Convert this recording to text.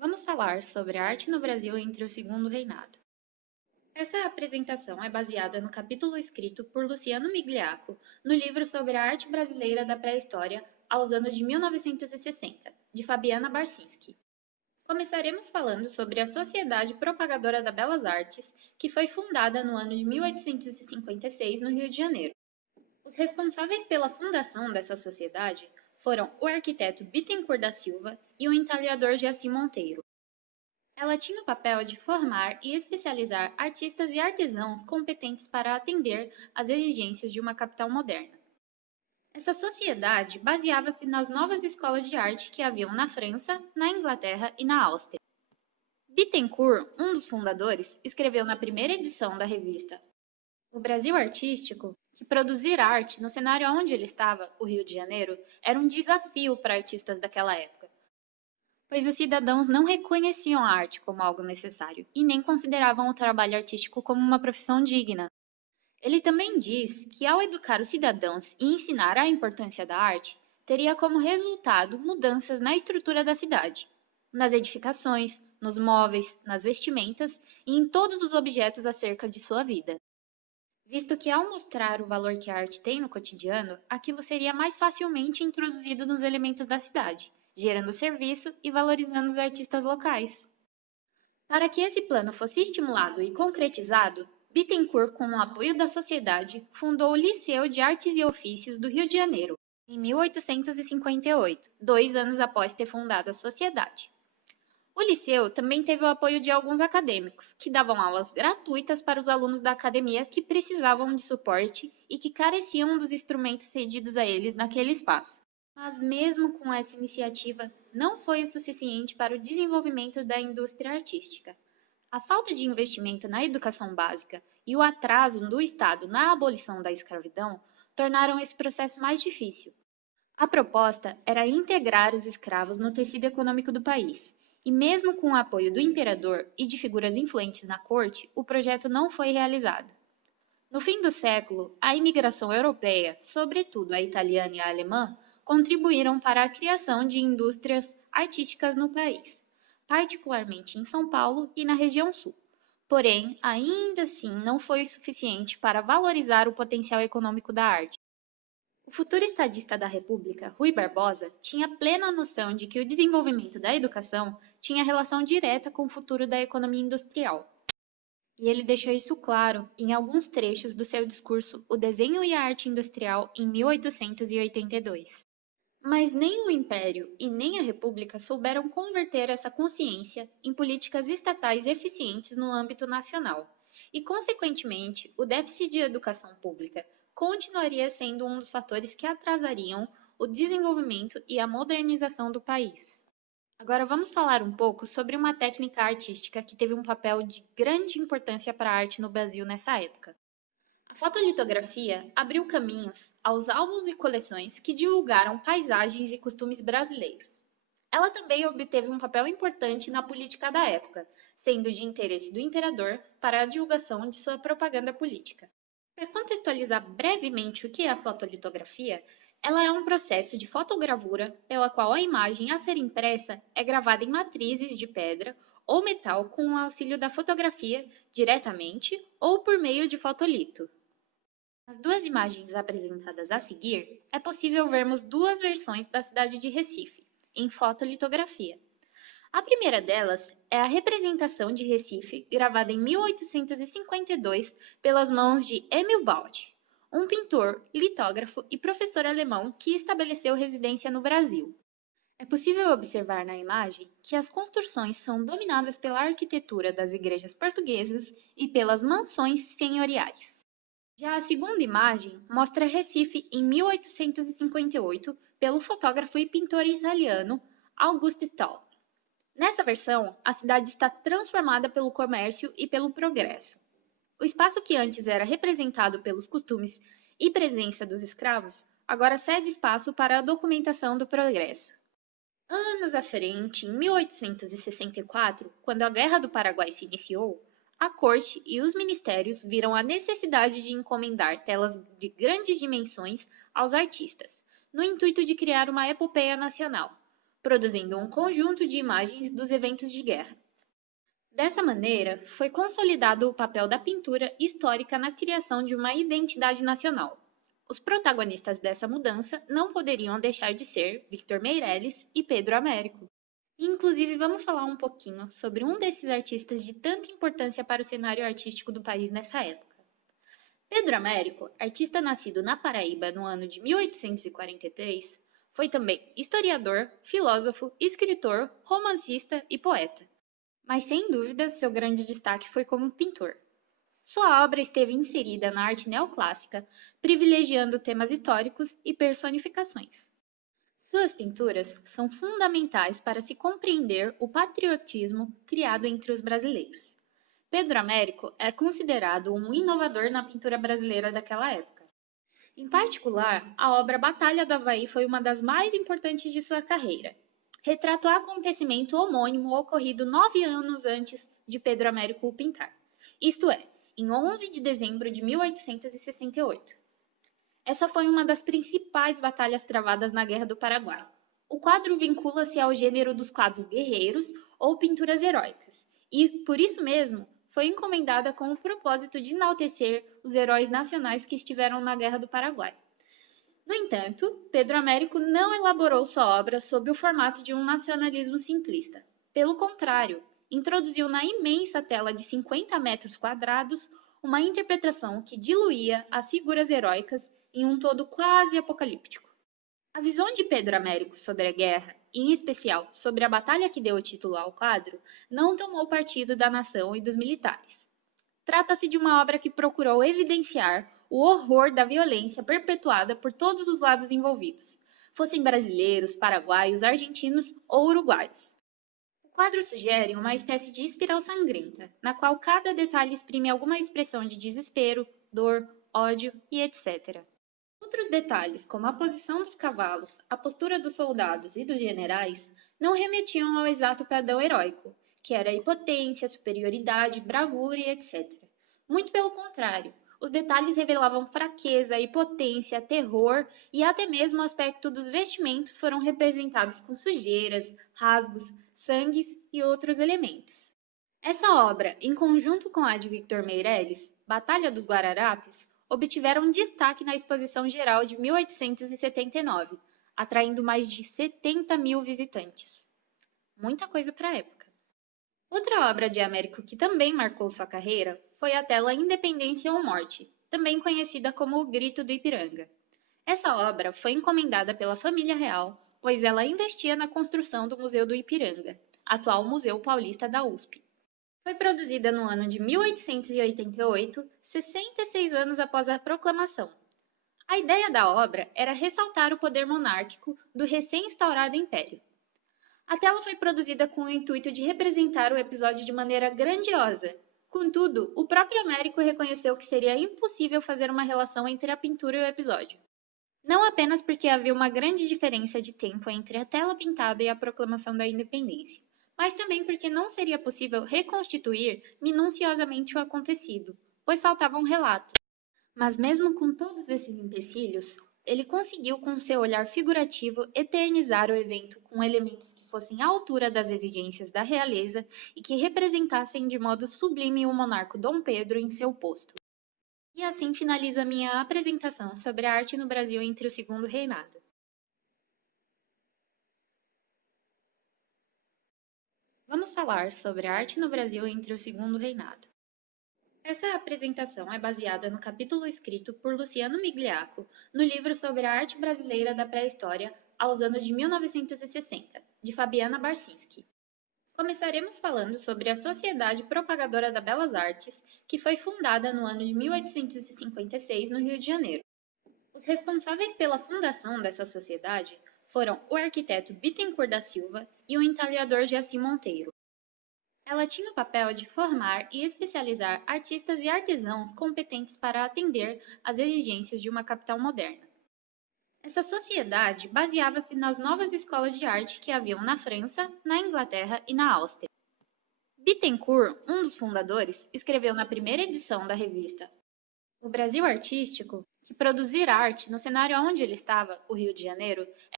Vamos falar sobre a arte no Brasil entre o Segundo Reinado. Essa apresentação é baseada no capítulo escrito por Luciano Migliacco no livro sobre a arte brasileira da pré-história aos anos de 1960, de Fabiana Barcinski. Começaremos falando sobre a Sociedade Propagadora das Belas Artes, que foi fundada no ano de 1856 no Rio de Janeiro. Os responsáveis pela fundação dessa sociedade foram o arquiteto Bittencourt da Silva e o entalhador Jaci Monteiro. Ela tinha o papel de formar e especializar artistas e artesãos competentes para atender às exigências de uma capital moderna. Essa sociedade baseava-se nas novas escolas de arte que haviam na França, na Inglaterra e na Áustria. Bittencourt, um dos fundadores, escreveu na primeira edição da revista O Brasil Artístico que produzir arte no cenário onde ele estava, o Rio de Janeiro, era um desafio para artistas daquela época, pois os cidadãos não reconheciam a arte como algo necessário e nem consideravam o trabalho artístico como uma profissão digna. Ele também diz que, ao educar os cidadãos e ensinar a importância da arte, teria como resultado mudanças na estrutura da cidade, nas edificações, nos móveis, nas vestimentas e em todos os objetos acerca de sua vida. Visto que, ao mostrar o valor que a arte tem no cotidiano, aquilo seria mais facilmente introduzido nos elementos da cidade, gerando serviço e valorizando os artistas locais. Para que esse plano fosse estimulado e concretizado, Bittencourt, com o apoio da sociedade, fundou o Liceu de Artes e Ofícios do Rio de Janeiro, em 1858, 2 anos após ter fundado a sociedade. O liceu também teve o apoio de alguns acadêmicos, que davam aulas gratuitas para os alunos da academia que precisavam de suporte e que careciam dos instrumentos cedidos a eles naquele espaço. Mas mesmo com essa iniciativa, não foi o suficiente para o desenvolvimento da indústria artística. A falta de investimento na educação básica e o atraso do Estado na abolição da escravidão tornaram esse processo mais difícil. A proposta era integrar os escravos no tecido econômico do país, e mesmo com o apoio do imperador e de figuras influentes na corte, o projeto não foi realizado. No fim do século, a imigração europeia, sobretudo a italiana e a alemã, contribuíram para a criação de indústrias artísticas no país, particularmente em São Paulo e na região sul. Porém, ainda assim não foi suficiente para valorizar o potencial econômico da arte. O futuro estadista da República, Rui Barbosa, tinha plena noção de que o desenvolvimento da educação tinha relação direta com o futuro da economia industrial. E ele deixou isso claro em alguns trechos do seu discurso O Desenho e a Arte Industrial, em 1882. Mas nem o Império e nem a República souberam converter essa consciência em políticas estatais eficientes no âmbito nacional. E, consequentemente, o déficit de educação pública continuaria sendo um dos fatores que atrasariam o desenvolvimento e a modernização do país. Agora vamos falar um pouco sobre uma técnica artística que teve um papel de grande importância para a arte no Brasil nessa época. A fotolitografia abriu caminhos aos álbuns e coleções que divulgaram paisagens e costumes brasileiros. Ela também obteve um papel importante na política da época, sendo de interesse do imperador para a divulgação de sua propaganda política. Para contextualizar brevemente o que é a fotolitografia, ela é um processo de fotogravura pela qual a imagem a ser impressa é gravada em matrizes de pedra ou metal com o auxílio da fotografia diretamente ou por meio de fotolito. Nas duas imagens apresentadas a seguir, é possível vermos duas versões da cidade de Recife, em fotolitografia. A primeira delas é a representação de Recife, gravada em 1852 pelas mãos de Emil Bauth, um pintor, litógrafo e professor alemão que estabeleceu residência no Brasil. É possível observar na imagem que as construções são dominadas pela arquitetura das igrejas portuguesas e pelas mansões senhoriais. Já a segunda imagem mostra Recife em 1858 pelo fotógrafo e pintor italiano Auguste Stahl. Nessa versão, a cidade está transformada pelo comércio e pelo progresso. O espaço que antes era representado pelos costumes e presença dos escravos, agora cede espaço para a documentação do progresso. Anos à frente, em 1864, quando a Guerra do Paraguai se iniciou, a corte e os ministérios viram a necessidade de encomendar telas de grandes dimensões aos artistas, no intuito de criar uma epopeia nacional. produzindo um conjunto de imagens dos eventos de guerra. Dessa maneira, foi consolidado o papel da pintura histórica na criação de uma identidade nacional. Os protagonistas dessa mudança não poderiam deixar de ser Victor Meirelles e Pedro Américo. Inclusive, vamos falar um pouquinho sobre um desses artistas de tanta importância para o cenário artístico do país nessa época. Pedro Américo, artista nascido na Paraíba no ano de 1843, foi também historiador, filósofo, escritor, romancista e poeta. Mas sem dúvida, seu grande destaque foi como pintor. Sua obra esteve inserida na arte neoclássica, privilegiando temas históricos e personificações. Suas pinturas são fundamentais para se compreender o patriotismo criado entre os brasileiros. Pedro Américo é considerado um inovador na pintura brasileira daquela época. Em particular, a obra Batalha do Avaí foi uma das mais importantes de sua carreira. Retratou o acontecimento homônimo ocorrido 9 anos antes de Pedro Américo o pintar, isto é, em 11 de dezembro de 1868. Essa foi uma das principais batalhas travadas na Guerra do Paraguai. O quadro vincula-se ao gênero dos quadros guerreiros ou pinturas heróicas, e, por isso mesmo, foi encomendada com o propósito de enaltecer os heróis nacionais que estiveram na Guerra do Paraguai. No entanto, Pedro Américo não elaborou sua obra sob o formato de um nacionalismo simplista. Pelo contrário, introduziu na imensa tela de 50 metros quadrados uma interpretação que diluía as figuras heróicas em um todo quase apocalíptico. A visão de Pedro Américo sobre a guerra, e em especial sobre a batalha que deu o título ao quadro, não tomou partido da nação e dos militares. Trata-se de uma obra que procurou evidenciar o horror da violência perpetuada por todos os lados envolvidos, fossem brasileiros, paraguaios, argentinos ou uruguaios. O quadro sugere uma espécie de espiral sangrenta, na qual cada detalhe exprime alguma expressão de desespero, dor, ódio e etc. Outros detalhes, como a posição dos cavalos, a postura dos soldados e dos generais, não remetiam ao exato padrão heróico, que era impotência, superioridade, bravura e etc. Muito pelo contrário, os detalhes revelavam fraqueza, impotência, terror e até mesmo o aspecto dos vestimentos foram representados com sujeiras, rasgos, sangues e outros elementos. Essa obra, em conjunto com a de Victor Meirelles, Batalha dos Guararapes, obtiveram destaque na Exposição Geral de 1879, atraindo mais de 70 mil visitantes. Muita coisa para a época. Outra obra de Américo que também marcou sua carreira foi a tela Independência ou Morte, também conhecida como O Grito do Ipiranga. Essa obra foi encomendada pela família real, pois ela investia na construção do Museu do Ipiranga, atual Museu Paulista da USP. Foi produzida no ano de 1888, 66 anos após a proclamação. A ideia da obra era ressaltar o poder monárquico do recém-instaurado império. A tela foi produzida com o intuito de representar o episódio de maneira grandiosa. Contudo, o próprio Américo reconheceu que seria impossível fazer uma relação entre a pintura e o episódio. Não apenas porque havia uma grande diferença de tempo entre a tela pintada e a proclamação da independência, mas também porque não seria possível reconstituir minuciosamente o acontecido, pois faltavam relatos. Mas mesmo com todos esses empecilhos, ele conseguiu com seu olhar figurativo eternizar o evento com elementos que fossem à altura das exigências da realeza e que representassem de modo sublime o monarca Dom Pedro em seu posto. E assim finalizo a minha apresentação sobre a arte no Brasil entre o Segundo Reinado. Vamos falar sobre a arte no Brasil entre o Segundo Reinado. Essa apresentação é baseada no capítulo escrito por Luciano Migliacco no livro sobre a arte brasileira da pré-história aos anos de 1960, de Fabiana Barcinski. Começaremos falando sobre a Sociedade Propagadora das Belas Artes, que foi fundada no ano de 1856 no Rio de Janeiro. Os responsáveis pela fundação dessa sociedade foram o arquiteto Bittencourt da Silva e o entalhador Jaci Monteiro. Ela tinha o papel de formar e especializar artistas e artesãos competentes para atender às exigências de uma capital moderna. Essa sociedade baseava-se nas novas escolas de arte que haviam na França, na Inglaterra e na Áustria. Bittencourt, um dos fundadores, escreveu na primeira edição da revista O Brasil Artístico que produzir arte no cenário onde ele estava, o Rio de Janeiro,